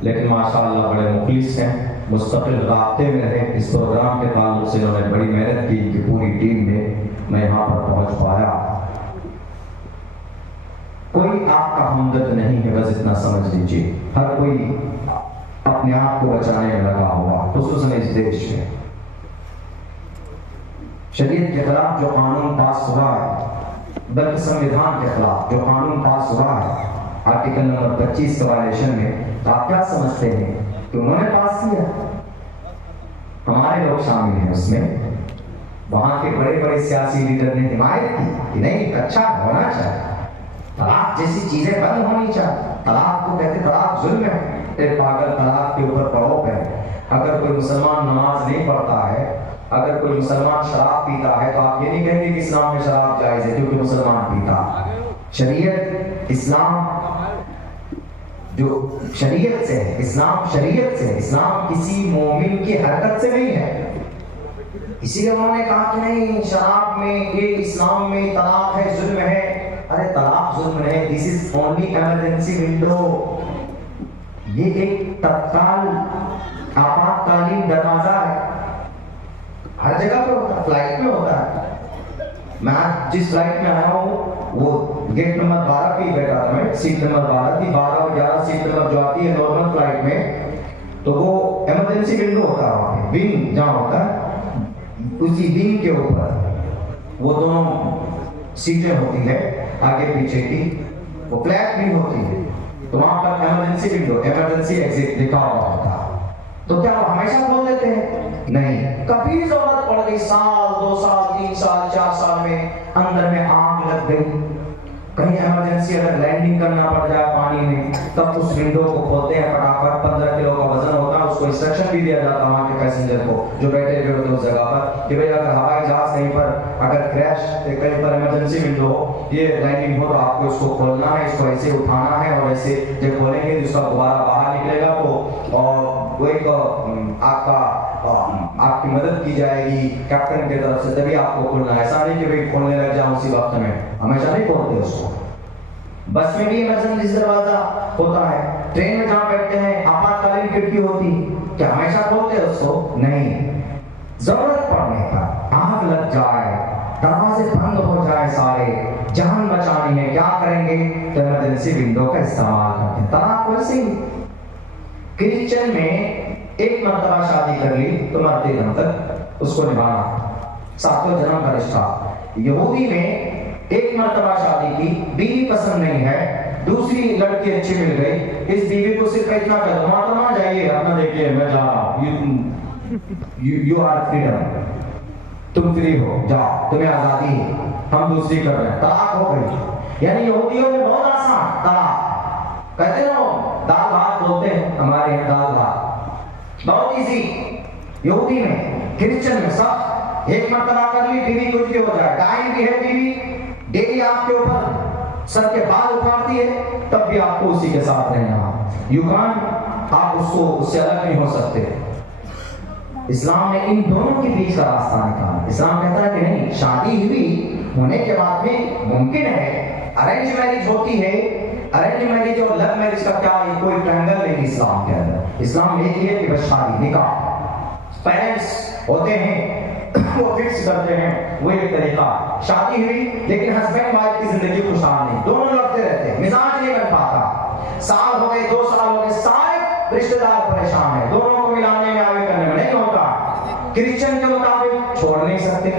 لیکن ماشاءاللہ بڑے مخلص ہیں، مستقل رابطے میں رہے۔ اس پروگرام کے تعلق سے انہوں نے بڑی محنت کی کہ پوری ٹیم میں یہاں پر پہنچ پایا۔ کوئی آپ کا ہمدرد نہیں ہے، بس اتنا سمجھ لیجیے، ہر کوئی اپنے آپ کو بچانے میں لگا ہوا، خصوصاً اس دیش میں۔ شریعت کے خلاف جو قانون پاس ہوا ہے، بلکہ سنویدھان کے خلاف جو قانون پاس ہوا ہے، آرٹیکل نمبر 25 کا وائلیشن میں، تو آپ کیا سمجھتے ہیں کہ انہوں نے پاس کیا؟ ہمارے لوگ شامل ہیں اس میں، وہاں کے بڑے بڑے سیاسی لیڈر نے حمایت کی کہ نہیں اچھا ہونا چاہیے، طلاق جیسی چیزیں بند ہونی چاہیے، طلاق کو کہتے طلاق ظلم ہے، ایک پاگل طلاق کے اوپر فروغ ہے۔ اگر کوئی مسلمان نماز نہیں پڑھتا ہے، اگر کوئی مسلمان شراب پیتا ہے، تو آپ یہ نہیں کہیں گے کہ اسلام میں شراب جائز ہے کیونکہ مسلمان پیتا۔ شریعت، اسلام جو شریعت سے ہے، اسلام شریعت سے ہے، اسلام کسی مومن کی حرکت سے نہیں ہے۔ اسی لیے انہوں نے کہا کہ نہیں شراب میں یہ اسلام میں طلاق ہے، ظلم ہے۔ ارے طلاق ظلم ہے، دس از اونلی ایمرجنسی ونڈو، یہ ایک تتکال آپاتکالین دروازہ ہے، ہر جگہ پہ ہوتا ہے، فلائٹ میں ہوتا ہے۔ میں جس فلائٹ میں آیا ہوں وہ گیٹ نمبر 12 پہ بیٹھا تھا، میں سیٹ نمبر 12 تھی، 12 اور 11 سیٹ نمبر جو آتی ہے نارمل فلائٹ میں، تو وہ ایمرجنسی ونڈو ہوتا ہے وہاں پہ، ونگ جہاں ہوتا ہے اسی ونگ کے اوپر وہ دونوں سیٹیں ہوتی ہے آگے پیچھے کی، وہ فلیٹ بھی ہوتی ہے، تو وہاں پر ایمرجنسی ونڈو، ایمرجنسی ایگزٹ لکھا ہوا ہوتا ہے۔ تو کیا وہ ہمیشہ کھول دیتے ہیں؟ نہیں، کبھی ضرورت پڑ گئی، سال 2 سال 3 سال 4 سال میں اندر میں آگ لگ گئی، کہیں ایمرجنسی اگر لینڈنگ کرنا پڑ جائے پانی میں، تب اس ونڈو کو کھولتے ہیں فٹافٹ، 15 کلو کا وزن ہوتا ہے، اس کو انسٹرکشن بھی دیا جاتا ہے وہاں کے پیسنجر کو جو بیٹھے ہوئے ہوتے ہیں اس جگہ پر کہ بھئی اگر ہوائی جہاز کہیں پر اگر کریش کہیں پر ایمرجنسی ونڈو ہو، یہ لینڈنگ ہو تو آپ کو اس کو کھولنا ہے، اس کو ایسے اٹھانا ہے، اور ایسے جب کھولیں گے اس کا دوبارہ باہر نکلے گا تو اور وہ ایک آپ کی مدد کی جائے گی کیپٹن کی طرف سے، تبھی آپ کو کھولنا ہے، ایسا نہیں کہ بھئی کھولنے لگ جاؤ اسی وقت میں، ہمیشہ نہیں کھولتے اس کو۔ بس میں بھی ایمرجنسی دروازہ ہوتا ہے، ٹرین میں جہاں بیٹھتے ہیں آپاتکالین کھڑکی ہوتی، کیا ہمیشہ کھولتے اس کو؟ نہیں، ضرورت پڑنے پر آگ لگ جائے، دروازے بند ہو جائے سارے، جان بچانی ہے، کیا کریں گے؟ تو ایمرجنسی ونڈو کا استعمال کرتے ہیں۔ طلاق ویسے ہی کرسچن میں ایک مرتبہ شادی کر لی تو مرتے دم تک اس کو نبھانا، 7 جنم کا رشتہ۔ یہودی میں ایک مرتبہ شادی کی، بیوی پسند نہیں ہے، دوسری لڑکی اچھی مل گئی، اس بیوی کو صرف اتنا کہہ دو محترمہ جائیے اپنا دیکھیے میں جا رہا ہوں، یو آر فریڈم، تم فری ہو، جاؤ، تمہیں آزادی ہے، ہم دوسری کر رہے ہیں، طلاق ہو گئی۔ یعنی یہودیوں میں بہت آسان طلاق، کہتے ہیں وہ دال بھات بولتے ہیں ہمارے یہاں، دال بھات بہت ایزی یہودی میں۔ کرسچن میں سب ایک مرتبہ کر لی بیوی کچھ بھی ہو جائے، ٹائم بھی ہے، بیوی ڈیلی آپ کے اوپر سر کے بال اکھاڑتی ہے، تب بھی آپ کو اسی کے ساتھ رہنا، یو کان، آپ اس سے الگ نہیں ہو سکتے۔ اسلام نے ان دونوں کے بیچ کا راستہ نکالا۔ اسلام کہتا ہے کہ نہیں، شادی ہوئی ہونے کے بعد بھی ممکن ہے ارینج میرج ہوتی ہے، ارینج میرج اور لو میرج کا کیا کوئی ٹرینگل نہیں اسلام کے اندر۔ اسلام یہ ہے کہ بس شادی، نکاح، پیرنٹس ہوتے ہیں وہ فکس کرتے ہیں، وہ ایک طریقہ، شادی ہوئی لیکن ہسبینڈ وائف کی زندگی خوشحال نہیں، دونوں لڑتے رہتے ہیں، مزاج نہیں بن پاتا، سال ہو گئے 2 سال ہو گئے، سارے رشتہ دار پریشان ہیں، دونوں کو ملانے میں آگے کرنے میں نہیں ہوتا۔ کرسچن کے مطابق چھوڑ نہیں سکتے،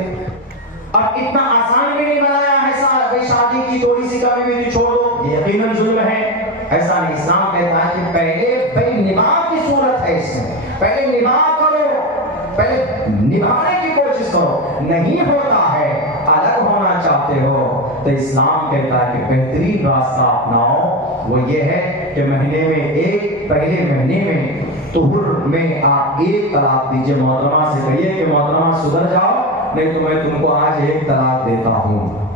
اب اتنا آسان بھی نہیں بنایا ہے شادی کی تھوڑی سی کمی بھی چھوڑ دو، یہ یقیناً ظلم ہے، ایسا نہیں۔ اسلام کہتا ہے کہ پہلے بھائی نباہ کی صورت ہے اس میں، پہلے نباہ کرو، پہلے نبھانے کی کوشش کرو، نہیں ہوتا ہے الگ ہونا چاہتے ہو تو اسلام کہتا ہے کہ بہترین راستہ اپناؤ، وہ یہ ہے کہ مہینے میں پہلے مہینے میں طہر میں آپ 1 طلاق دیجئے، محترمہ سے کہیے کہ محترمہ سدھر جاؤ، نہیں تو میں تم کو آج 1 طلاق دیتا ہوں۔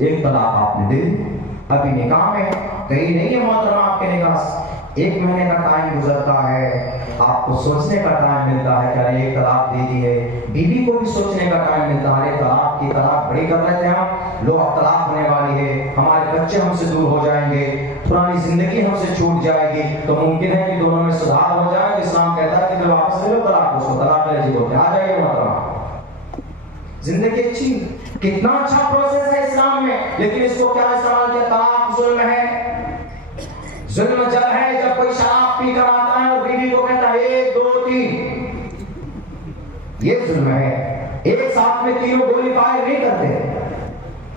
1 طلاق آپ نے دے دی، ابھی نکاح میں کہیں نہیں ہے محترمہ آپ کے نکاح سے، 1 مہینے کا ٹائم گزرتا ہے، آپ کو سوچنے کا ٹائم ملتا ہے کہ 1 طلاق دے دی ہے، بیوی کو بھی سوچنے کا ٹائم ملتا ہے، طلاق بڑی کر لیتے ہیں ہم لوگ، اب طلاق ہونے والی ہے، ہمارے بچے ہم سے دور ہو جائیں گے، پرانی زندگی ہم سے چھوٹ جائے گی، تو ممکن ہے کہ دونوں میں سدھار ہو جائے۔ اسلام کہتا ہے کہ جب واپس لے لو طلاق، اس کو طلاق رجیع ہوتے آ جائیے محترمہ، زندگی اچھی، کتنا اچھا پروسیس ہے اسلام میں، لیکن اس کو کیا استعمال کیا؟ طلاق ظلم ہے۔ ظلم جب ہے جب کوئی شراب پی کر آتا ہے اور بیوی کو کہتا ہے 1 2 3، یہ ظلم ہے۔ ایک ساتھ میں تینوں گولی فائر نہیں کرتے،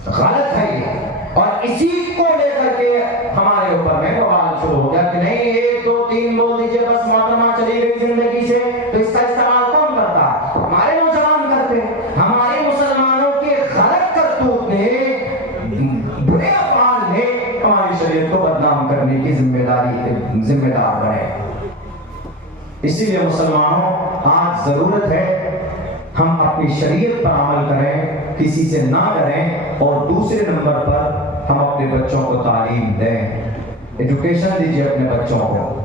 غلط ہے یہ، اور اسی کو لے کر کے ہمارے اوپر میں بوال شروع ہو گیا کہ نہیں 1 2 3 بول دیجئے بس، محترمہ چلی گئی زندگی سے، تو اس کا استعمال کون کرتا ہے؟ ہمارے نوجوان کرتے ہیں، ہمارے مسلمانوں کے غلط کرتوت نے، برے افعال نے ہماری شریعت کو بدنام کرنے کی ذمہ دار بنے۔ اسی لیے مسلمانوں آج ضرورت ہے ہم اپنی شریعت پر عمل کریں، کسی سے نہ ڈریں، اور دوسرے نمبر پر ہم اپنے بچوں کو تعلیم دیں۔ ایجوکیشن دیجیے اپنے بچوں کو.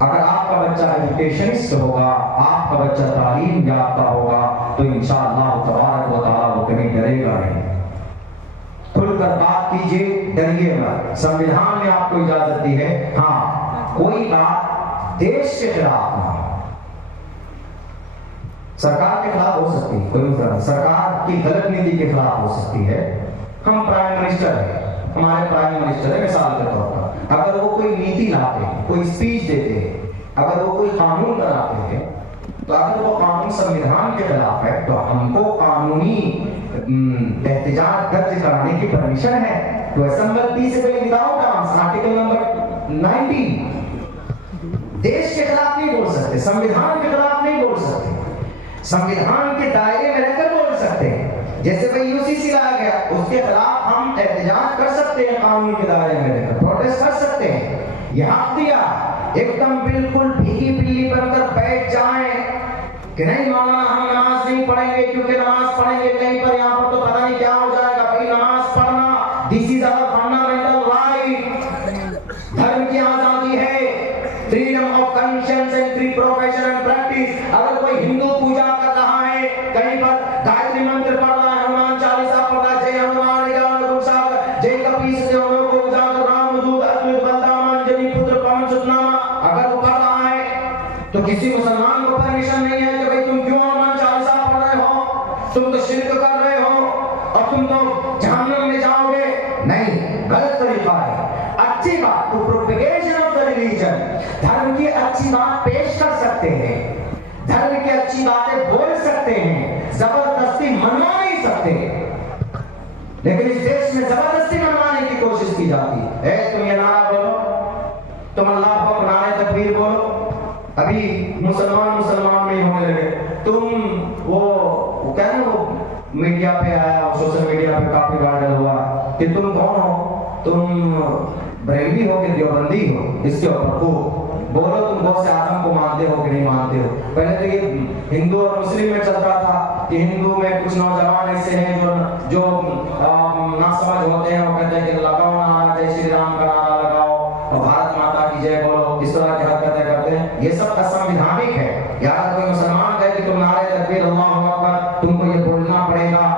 اگر آپ کا بچہ ایجوکیشنسٹ ہوگا, آپ کا بچہ تعلیم یافتہ ہوگا, تو انشاءاللہ تبارک و تعالیٰ وہ کبھی ڈرے گا نہیں. کھل کر بات کیجیے, ڈریے مت. سنویدھان نے آپ کو اجازت دی ہے, ہاں کوئی بات دیش کے خلاف نہ ہو. سرکار کے خلاف ہو سکتی ہے, کوئی مسئلہ نہیں, سرکار کی غلط نیتی کے خلاف ہو سکتی ہے. ہم پرائم منسٹر ہیں, ہمارے پرائم منسٹر ہے مثال کے طور پر, اگر وہ کوئی نیتی لاتے ہیں, کوئی اسپیچ دیتے ہیں, اگر وہ کوئی قانون بناتے ہیں, تو اگر وہ قانون سنویدھان کے خلاف ہے تو ہم کو قانونی احتجاج درج کرانے کی پرمیشن ہے. تو اسمبل 30 سے وداؤٹ آرٹیکل نمبر 19 دیش کے خلاف نہیں بول سکتے, سنویدھان کے خلاف نہیں بول سکتے, سنویدھان کے دائرے میں رہ کر بول سکتے ہیں. جیسے بھائی UCC لایا گیا, اس کے خلاف ہم احتجاج کر سکتے ہیں, قانون کے دائرے میں رہ کر پروٹیسٹ کر سکتے ہیں. یہ حق دیا. ایک دم بالکل بھیگی بلی بن کر بیٹھ جائیں کہ نہیں مولانا ہم نماز نہیں پڑھیں گے, کیونکہ نماز پڑھیں گے کہیں پر یہاں پر تو پتہ نہیں کیا ہو جائے گا. بھائی نماز پڑھنا دس از آور فنڈامنٹل رائٹ, دھرم کی آزادی ہے, freedom of conscience and free profession and practice. اگر کوئی ہندو پوجا کر رہا ہے, کہیں پر گایتری منتر پڑھ رہا ہے, ہنومان چالیسا پڑھ رہا ہے, جے ہنومان جان گرسا جے کپیس دیو کو جاگر رام دود ادوت بلدامان جنی پتر پون ستناما, اگر وہ پڑھ رہا ہے تو کسی مسلمان کو پرمیشن نہیں ہے کہ بھئی تم کیوں ہنومان چالیسا پڑھ رہے ہو, تم تو شرک کر رہے ہو اور تم تو جہنم میں جاؤ گے. نہیں, غلط طریقہ ہے. اچھی بات تو پروپیگیشن آف دا ریلیجن, دھرم کی اچھی بات پیش کر سکتے ہیں, دھرم کی اچھی باتیں بول سکتے ہیں, زبردستی منوا نہیں سکتے. لیکن اس دیش میں زبردستی منوانے کی کوشش کی جاتی ہے. تم یہ نعرہ بولو, تم اللہ کو نعرہ تکبیر بولو. ابھی مسلمان نہیں ہونے لگے. تم وہ کہنا وہ میڈیا پہ آیا, سوشل میڈیا پہ کافی وائرل ہوا کہ تم کون ہو, تم بریلوی ہو کہ دیوبندی ہو, اس کے اوپر خوب بولو تم غوث اعظم کو مانتے ہو کہ نہیں مانتے ہو. پہلے تو یہ ہندو اور مسلم میں چلتا تھا کہ ہندو میں کچھ نوجوان ایسے ہیں جو ناسمجھ ہوتے ہیں, وہ کہتے ہیں کہ لگاؤ نعرہ جے شری رام کا نعرہ لگاؤ اور بھارت ماتا کی جے بولو, اس طرح کی حرکتیں کرتے ہیں. یہ سب اسنویدھانک ہے. یا اگر کوئی مسلمان کہے کہ تم نعرہ تکبیر اللہ اکبر تم کو یہ بولنا پڑے گا,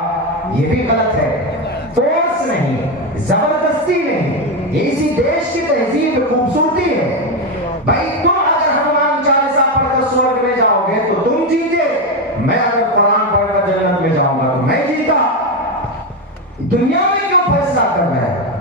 یہ بھی غلط ہے. فورس نہیں, زبردستی نہیں, یہ اسی دیش کی تہذیب خوبصورتی ہے. بھائی تم اگر ہنومان چالیسا پڑھ کر سورگ میں جاؤ گے تو تم جیتے, میں اگر قرآن پڑھ کر جنت میں جاؤں گا تو میں جیتا. دنیا میں کیوں فیصلہ کرنا ہے؟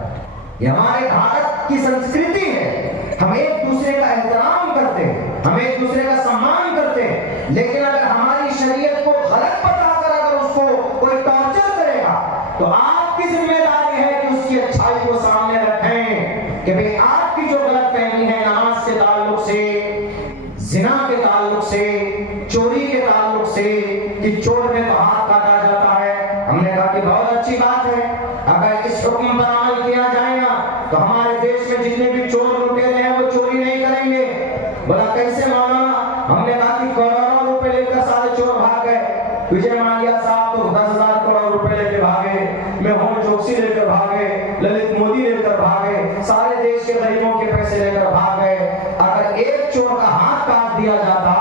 یہ ہمارے بھارت کی سنسکرتی ہے. ہم ایک دوسرے کا احترام کرتے ہیں, ہم ایک دوسرے کا سمان کرتے ہیں. لیکن اگر ہماری شریعت کو غلط بتا کر اگر اس کو کوئی ٹارچر کرے گا تو آپ کی ذمہ داری ہے کہ اس کی اچھائی کو سامنے رکھیں کہ بھئی آپ کی جو غلط فہمی ہے نماز کے تعلق سے, زنا کے تعلق سے, چوری کے تعلق سے کہ چور میں تو ہاتھ کاٹا جاتا ہے. ہم نے کہا کہ بہت اچھی بات ہے, اگر اس حکم پر عمل کیا جائے گا تو ہمارے دیش میں جتنے بھی چور لٹیرے ہیں وہ چوری نہیں کریں گے. بولا کیسے مولانا؟ ہم نے کہا کہ کروڑوں روپے لے کر سارے چور بھاگ گئے. وجے مالیا صاحب تو 10,000 کروڑ روپے لے کے بھاگے, میہول چوکسی لے کر بھاگے, للت مودی لے کر بھاگے, سارے دیش کے غریبوں کے پیسے لے کر بھاگ گئے. اگر ایک چور کا ہاتھ کاٹ دیا جاتا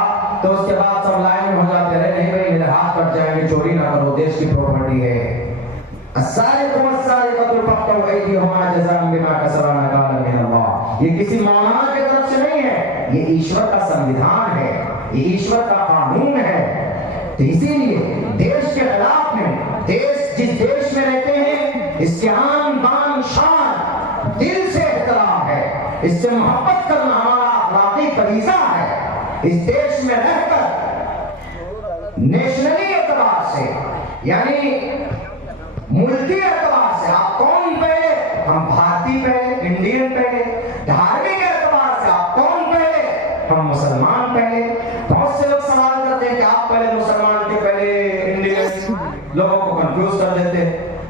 تو اس کے بعد سب لائن میں ہو جاتے رہے, نہیں بھائی میرے ہاتھ کٹ جائیں گے, چوری نہ کرو, دیش کی پراپرٹی ہے. السارق والسارقة فاقطعوا أيديهما جزاء بما كسبا نكالا من اللہ. یہ کسی مولانا کی طرف سے نہیں ہے, یہ ایشور کا سنویدھان ہے, یہ ایشور کا قانون ہے. تو اسی لیے دیش کے خلاف میں, دیش جس دیش میں رہتے ہیں اس کے آن بان شان دل سے احترام ہے, اس سے محبت کرنا ہمارا اخلاقی فریضہ ہے. اس دیش میں رہ کر نیشنلی اعتبار سے یعنی ملکی اعتبار سے آپ کون پہلے, ہم بھارتی پہلے, انڈین پہلے. دھارمک اعتبار سے آپ کون پہلے, ہم مسلمان پہلے. بہت سے لوگ سوال کرتے ہیں کہ آپ پہلے مسلمان کے پہلے انڈین, لوگوں کو کنفیوز کر دیتے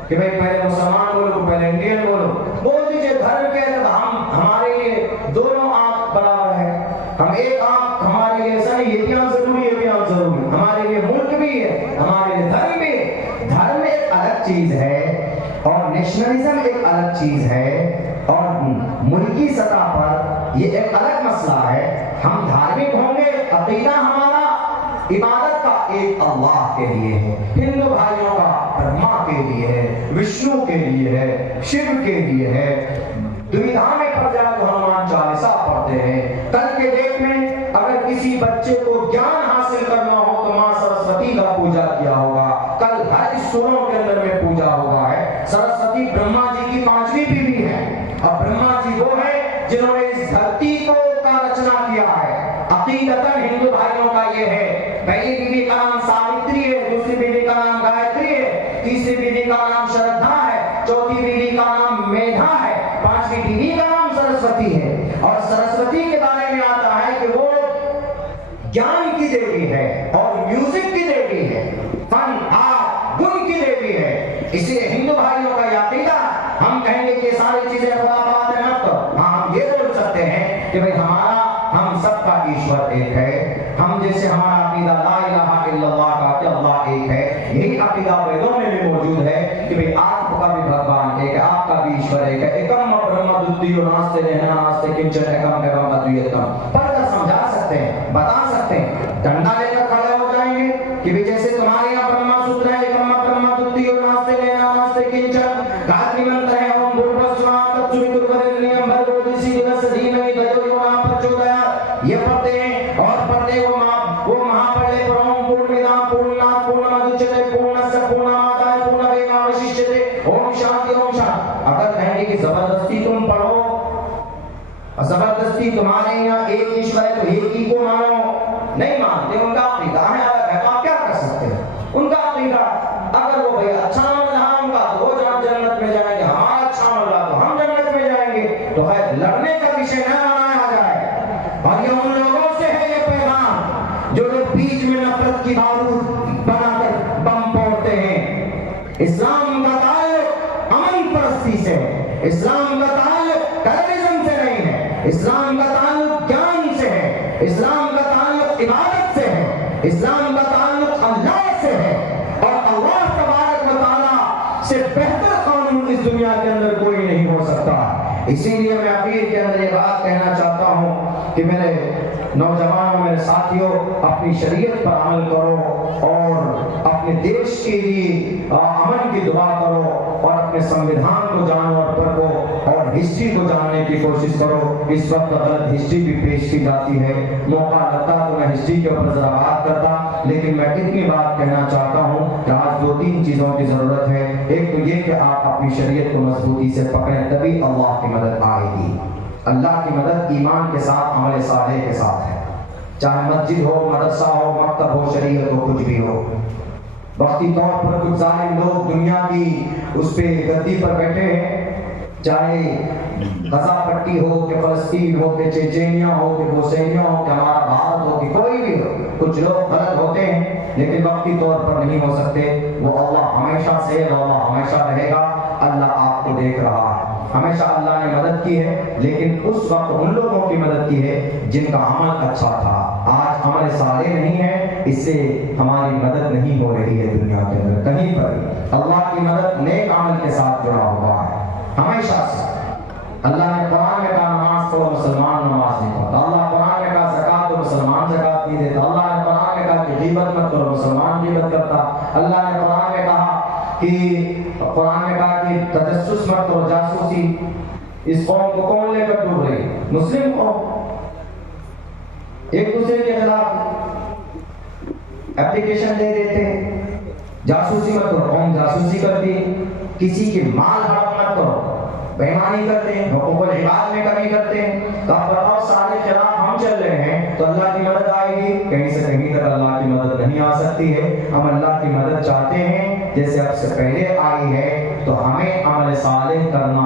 کہ بھئی پہلے مسلمان بولو تو پہلے انڈین بولو. بول دیجئے دھرم کے اعتبار ہمارے لیے دونوں آنکھ برابر ہے. ہم ایک آنکھ ہمارے لیے ایسا نہیں, یہ بھی آنکھ ضروری, یہ بھی آنکھ ضروری. ہمارے لیے ملک بھی ہے, ہمارے لیے دھرم بھی ہے. دھرم ایک الگ چیز ہے اور نیشنلزم ایک الگ چیز ہے. اور ملکی سطح پر یہ ایک الگ مسئلہ ہے. ہم دھارمک ہوں گے، عقیدہ ہمارا عبادت کا ایک اللہ کے لیے ہے، ہندو بھائیوں کا برہما کے لیے ہے، وشنو کے لیے ہے، شیو کے لیے ہے. دویدھا میں پڑ جائے تو ہنومان چالیسا پڑھتے ہیں. کل کے ڈیٹ میں اگر کسی بچے کو گیان حاصل کرنا ہو تو ماں سرسوتی کا پوجا کیا ہوگا. کل ہر اسکولوں کے اندر میں پوجا ہوا ہے. سرسوتی برہما جی کی 5ویں بیوی ہے، اور برہما جی وہ ہے جنہوں نے اس دھرتی کو کا رچنا کیا ہے. عقیدتاً ہندو بھائیوں کا یہ ہے، پہلی بیوی کا نام ساوتری ہے، دوسری بیوی کا نام گایتری ہے، تیسری بیوی کا نام شردھا ہے، چوتھی بیوی کا نام میدھا ہے، 5ویں بیوی کا نام سرسوتی ہے. اور سرسوتی کے بارے میں آتا ہے کہ وہ جان کی دیوی ہے اور میوزک کی دیوی ہے، فن آرٹ گن کی دیوی ہے. اسی لیے ہندو بھائیوں کا یہ عقیدہ، ہم کہیں گے کہ یہ ساری چیزیں خرافات ہیں مت. ہاں ہم یہ بول سکتے ہیں کہ بھئی ہمارا ہم سب کا ایشور ایک ہے. ہم جیسے ہمارا عقیدہ لا الہ الا اللہ کا کہ اللہ ایک ہے، یہی عقیدہ ویدوں میں بھی موجود ہے کہ بھئی آپ کا بھی بھگوان ایک ہے، آپ کا بھی ایشور ایک ہے. ایکم برہم دتیو ناستے نہنا ناستے کنچن ایکم ایکم ادویتم. پڑھ کر سمجھا سکتے ہیں، بتا سکتے ہیں، ڈنڈا لے کر کھڑے ہو جائیں گے کہ بھئی جیسے تمہارے یہاں برہما سوتر ہے، ایکم برہم دتیو ناستے نہنا ناستے کنچن، گایتری منتر ہے اوم بھوربھوسوا تتسویترورینیم بھرگو دیسی دھیمہی دھیو یو نہ پرچودیات، یہ پڑھتے ہیں. اور پڑھتے وہ مہا پڑھے پرام پورنمیدام پورنات پورنمدچتے پورنسیا پورنمادائے پورنمیواوششیتے اوم شانتی اوم شانتی. اگر کہیں گے کہ زبردستی تم پڑھو، زبردستی تمہارے یہاں ایک ایشور ہے تو ایک ہی کو مانو، نہیں مانتے. ان کا عقیدہ ہے الگ ہے، تو آپ کیا کر سکتے ہیں؟ ان کا عقیدہ اگر وہ بھئی اچھا نہ رہا ان کا تو وہ جنت میں جائیں گے، ہمارا اچھا نہ رہا تو ہم جنت میں جائیں گے. تو ہے لڑنے کا وشے نہ بنایا جائے. اور یہ ان لوگوں سے ہے یہ پیغام جو لوگ بیچ میں نفرت کی بارود بنا کر بم پھوڑتے ہیں. اسلام کا تعلق امن پرستی سے ہے، اسلام کا تعلق ٹیررزم سے نہیں ہے، اسلام کا تعلق جان سے ہے، اسلام کا تعلق عبادت سے ہے، اسلام کا تعلق اللہ سے ہے. اور اللہ تبارک و تعالی سے بہتر قانون اس دنیا کے اندر کوئی نہیں ہو سکتا. اسی لیے میں آخر کے اندر یہ بات کہنا چاہتا ہوں کہ میرے نوجوانوں، میرے ساتھیوں، اپنی شریعت پر عمل کرو اور اپنے دیش کے لیے امن کی دعا کرو اور اپنے سنویدھان کو جانو اور پڑھو اور ہسٹری کو جاننے کی کوشش کرو. اس وقت غلط ہسٹری بھی پیش کی جاتی ہے. موقع لگتا تو میں ہسٹری کے اوپر ذرا بات کرتا، لیکن میں اتنی بات کہنا چاہتا ہوں کہ آج 2-3 چیزوں کی ضرورت ہے. ایک تو یہ کہ آپ اپنی شریعت کو مضبوطی سے پکڑیں، تبھی اللہ کی مدد آئے گی. اللہ کی مدد ایمان کے ساتھ، عمل صالح کے ساتھ ہے. چاہے مسجد ہو، مدرسہ ہو، مکتب ہو، شریعت ہو، کچھ بھی ہو. وقتی طور پر کچھ ظالم لوگ دنیا کی اس پہ گدی پر بیٹھے ہیں، چاہے غزہ پٹی ہو کہ فلسطین ہو کہ چیچینیا ہو کہ بوسنیا ہو کہ ہمارا بھارت ہو کہ کوئی بھی ہو. کچھ لوگ غلط ہوتے ہیں لیکن وقتی طور پر نہیں ہو سکتے. وہ اللہ ہمیشہ سے، اللہ ہمیشہ رہے گا. اللہ آپ کو دیکھ رہا ہے. ہمیشہ اللہ نے مدد کی ہے، لیکن اس وقت ان لوگوں کی مدد کی ہے جن کا عمل اچھا تھا. آج عمل صالح نہیں ہے، اس سے ہماری مدد نہیں ہو رہی ہے دنیا کے اندر کہیں پر. اللہ کی مدد نیک عمل کے ساتھ جڑا ہوا ہے ہمیشہ سے. اللہ نے قرآن میں کہا نماز پڑھو، مسلمان نماز نہیں پڑھتا. اللہ قرآن میں کہا زکات دو، مسلمان زکات نہیں دیتا. اللہ نے قرآن میں کہا کہ غیبت مت کرو، مسلمان غیبت کرتا. اللہ نے قرآن میں کہا کہ تجسس مت کرو، جاسوسی. اس قوم کو کون لے کر ڈوب رہی؟ مسلم قوم. ایک دوسرے کے خلاف اپلیکیشن دے دیتے ہیں، جاسوسی مت کرو. قوم جاسوسی کرتی ہے. کسی کے مال ہڑپ مت کرو، بےمانی کرتے ہیں، حقوق العباد میں کمی کرتے ہیں. تو آپ بتاؤ سارے خلاف ہم چل رہے ہیں تو اللہ کی مدد آئے گی؟ کہیں سے کہیں تک اللہ کی مدد نہیں آ سکتی ہے. ہم اللہ کی مدد چاہتے ہیں جیسے اب سے پہلے آئی ہے، تو ہمیں عمل صالح کرنا